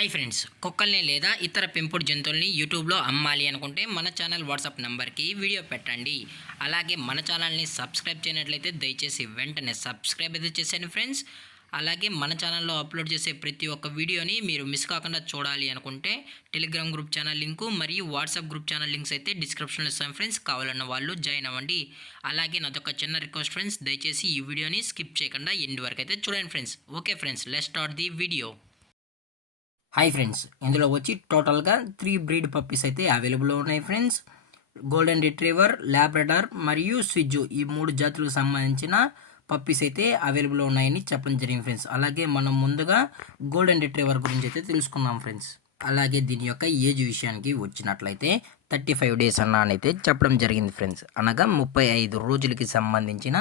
Hi friends, కుక్కల్ని లేదా ఇతర పెంపుడు జంతువుల్ని యూట్యూబ్లో అమ్మాలి అనుకుంటే మన ఛానల్ వాట్సాప్ నెంబర్కి వీడియో పెట్టండి. అలాగే మన ఛానల్ని సబ్స్క్రైబ్ చేయనట్లయితే దయచేసి వెంటనే సబ్స్క్రైబ్ అయితే చేసేయండి ఫ్రెండ్స్. అలాగే మన ఛానల్లో అప్లోడ్ చేసే ప్రతి ఒక్క వీడియోని మీరు మిస్ కాకుండా చూడాలి అనుకుంటే టెలిగ్రామ్ గ్రూప్ ఛానల్ లింకు మరియు వాట్సాప్ గ్రూప్ ఛానల్ లింక్స్ అయితే డిస్క్రిప్షన్లో ఇస్తాను ఫ్రెండ్స్. కావాలన్న వాళ్ళు జాయిన్ అవ్వండి. అలాగే నాదొక చిన్న రిక్వెస్ట్ ఫ్రెండ్స్, దయచేసి ఈ వీడియోని స్కిప్ చేయకుండా ఎండ్ వరకు అయితే చూడండి friends. Okay friends, let's start the video. Hi friends, ఇందులో వచ్చి టోటల్గా 3 బ్రీడ్ పప్పీస్ అయితే అవైలబుల్లో ఉన్నాయి ఫ్రెండ్స్. గోల్డెన్ రిట్రీవర్, ల్యాబ్రడార్ మరియు స్విజ్జు, ఈ 3 జాతులకు సంబంధించిన పప్పీస్ అయితే అవైలబుల్లో ఉన్నాయని చెప్పడం జరిగింది ఫ్రెండ్స్. అలాగే మనం ముందుగా గోల్డెన్ రిట్రీవర్ గురించి అయితే తెలుసుకుందాం ఫ్రెండ్స్. అలాగే దీని యొక్క ఏజ్ విషయానికి వచ్చినట్లయితే 35 డేస్ అయితే చెప్పడం జరిగింది ఫ్రెండ్స్. అనగా 35 రోజులకి సంబంధించిన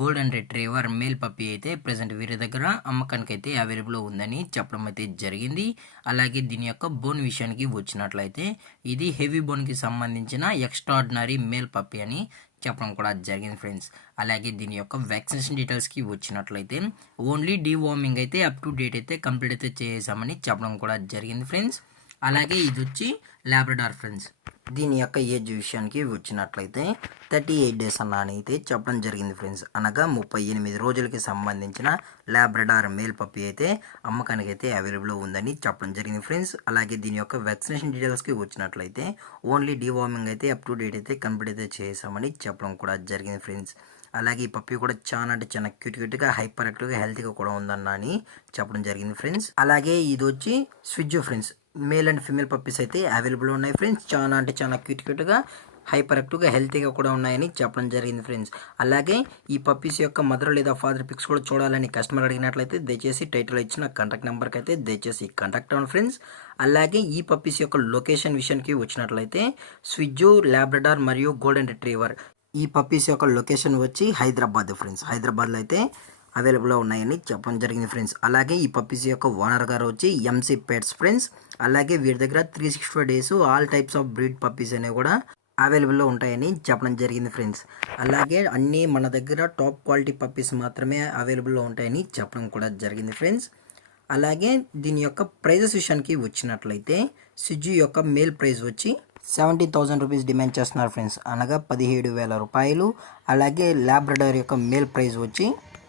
గోల్డెన్ రిట్రీవర్ మేల్ పప్పీ అయితే ప్రజెంట్ వీరి దగ్గర అమ్మకానికి అయితే అవైలబుల్ ఉందని చెప్పడం అయితే జరిగింది. అలాగే దీని యొక్క బోన్ విషయానికి వచ్చినట్లయితే ఇది హెవీ బోన్కి సంబంధించిన ఎక్స్ట్రాడినరీ మేల్ పప్పీ అని చెప్పడం కూడా జరిగింది ఫ్రెండ్స్. అలాగే దీని యొక్క వ్యాక్సినేషన్ డీటెయిల్స్కి వచ్చినట్లయితే ఓన్లీ డీవార్మింగ్ అయితే అప్ టు డేట్ అయితే కంప్లీట్ అయితే చేసామని చెప్పడం కూడా జరిగింది ఫ్రెండ్స్. అలాగే ఇది వచ్చి ల్యాబ్రడార్ ఫ్రెండ్స్. దీని యొక్క ఏజ్ విషయానికి వచ్చినట్లయితే 38 డేస్ అయితే చెప్పడం జరిగింది ఫ్రెండ్స్. అనగా 38 రోజులకి సంబంధించిన ల్యాబ్రడార్ మేల్ పప్పీ అయితే అమ్మకానికి అయితే అవైలబుల్ ఉందని చెప్పడం జరిగింది ఫ్రెండ్స్. అలాగే దీని యొక్క వ్యాక్సినేషన్ డీటెయిల్స్కి వచ్చినట్లయితే ఓన్లీ డీవార్మింగ్ అయితే అప్ టు డేట్ అయితే కంప్లీట్ అయితే చేసామని చెప్పడం కూడా జరిగింది ఫ్రెండ్స్. అలాగే ఈ పప్పీ కూడా చాలా క్యూట్గా హైపర్ యాక్టివ్గా హెల్తీగా కూడా ఉందన్న అని చెప్పడం జరిగింది ఫ్రెండ్స్. అలాగే ఇది వచ్చి స్విజ్జు friends. Male and female puppies అయితే అవైలబుల్ ఉన్నాయి ఫ్రెండ్స్. చాలా క్యూట్గా హైపర్ యాక్టివ్గా హెల్తీగా కూడా ఉన్నాయని చెప్పడం జరిగింది ఫ్రెండ్స్. అలాగే ఈ పప్పీస్ యొక్క మదర్ లేదా ఫాదర్ పిక్స్ కూడా చూడాలని కస్టమర్ అడిగినట్లయితే దయచేసి టైటిల్ ఇచ్చిన కాంటాక్ట్ నెంబర్కి అయితే దయచేసి కాంటాక్ట్ అవ్వండి ఫ్రెండ్స్. అలాగే ఈ పప్పీస్ యొక్క లొకేషన్ విషయానికి వచ్చినట్లయితే స్విజ్జు, ల్యాబ్రడార్ మరియు గోల్డెన్ రిట్రీవర్, ఈ పప్పీస్ యొక్క లొకేషన్ వచ్చి హైదరాబాద్ ఫ్రెండ్స్. హైదరాబాద్లో అయితే అవైలబుల్లో ఉన్నాయని చెప్పడం జరిగింది ఫ్రెండ్స్. అలాగే ఈ పప్పీస్ యొక్క ఓనర్ గారు వచ్చి ఎంసీ పెట్స్ ఫ్రెండ్స్. అలాగే వీరి దగ్గర 365 days all types of breed puppies అనేవి కూడా అవైలబుల్లో ఉంటాయని చెప్పడం జరిగింది ఫ్రెండ్స్. అలాగే అన్నీ మన దగ్గర టాప్ క్వాలిటీ పప్పీస్ మాత్రమే అవైలబుల్లో ఉంటాయని చెప్పడం కూడా జరిగింది ఫ్రెండ్స్. అలాగే దీని యొక్క ప్రైజెస్ విషయానికి వచ్చినట్లయితే స్విజ్జు యొక్క మేల్ ప్రైస్ వచ్చి 70,000 రూపీస్ డిమాండ్ చేస్తున్నారు ఫ్రెండ్స్. అనగా 17,000 రూపాయలు. అలాగే ల్యాబ్రడార్ యొక్క మేల్ ప్రైస్ వచ్చి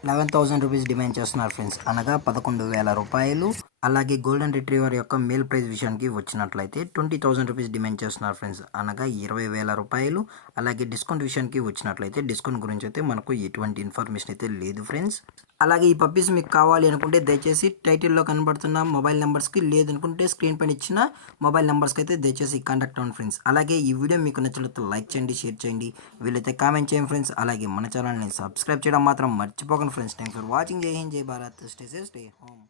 11,000 రూపీస్ డిమాండ్ చేస్తున్నారు ఫ్రెండ్స్. అనగా 11,000 రూపాయలు. అలాగే గోల్డెన్ రిట్రీవర్ యొక్క మేల్ ప్రైస్ విషయానికి వచ్చినట్లయితే 20,000 రూపీస్ డిమాండ్ చేస్తున్నారు ఫ్రెండ్స్. అనగా 20,000 రూపాయలు. అలాగే డిస్కౌంట్ విషయానికి వచ్చినట్లయితే డిస్కౌంట్ గురించి అయితే మనకు ఎటువంటి ఇన్ఫర్మేషన్ అయితే లేదు ఫ్రెండ్స్. అలాగే ఈ పప్పీస్ మీకు కావాలి అనుకుంటే దయచేసి టైటిల్లో కనబడుతున్న మొబైల్ నెంబర్స్కి, లేదనుకుంటే స్క్రీన్ పైన ఇచ్చిన మొబైల్ నెంబర్స్కి అయితే దయచేసి కాంటాక్ట్ అవ్వండి ఫ్రెండ్స్. అలాగే ఈ వీడియో మీకు నచ్చినట్లయితే లైక్ చేయండి, షేర్ చేయండి, వీలైతే కామెంట్ చేయండి ఫ్రెండ్స్. అలాగే మన ఛానల్ని సబ్స్క్రైబ్ చేయడం మాత్రం మర్చిపోకండి ఫ్రెండ్స్. Thanks for watching. జై హింద్, జై Bharat, stay safe, stay home.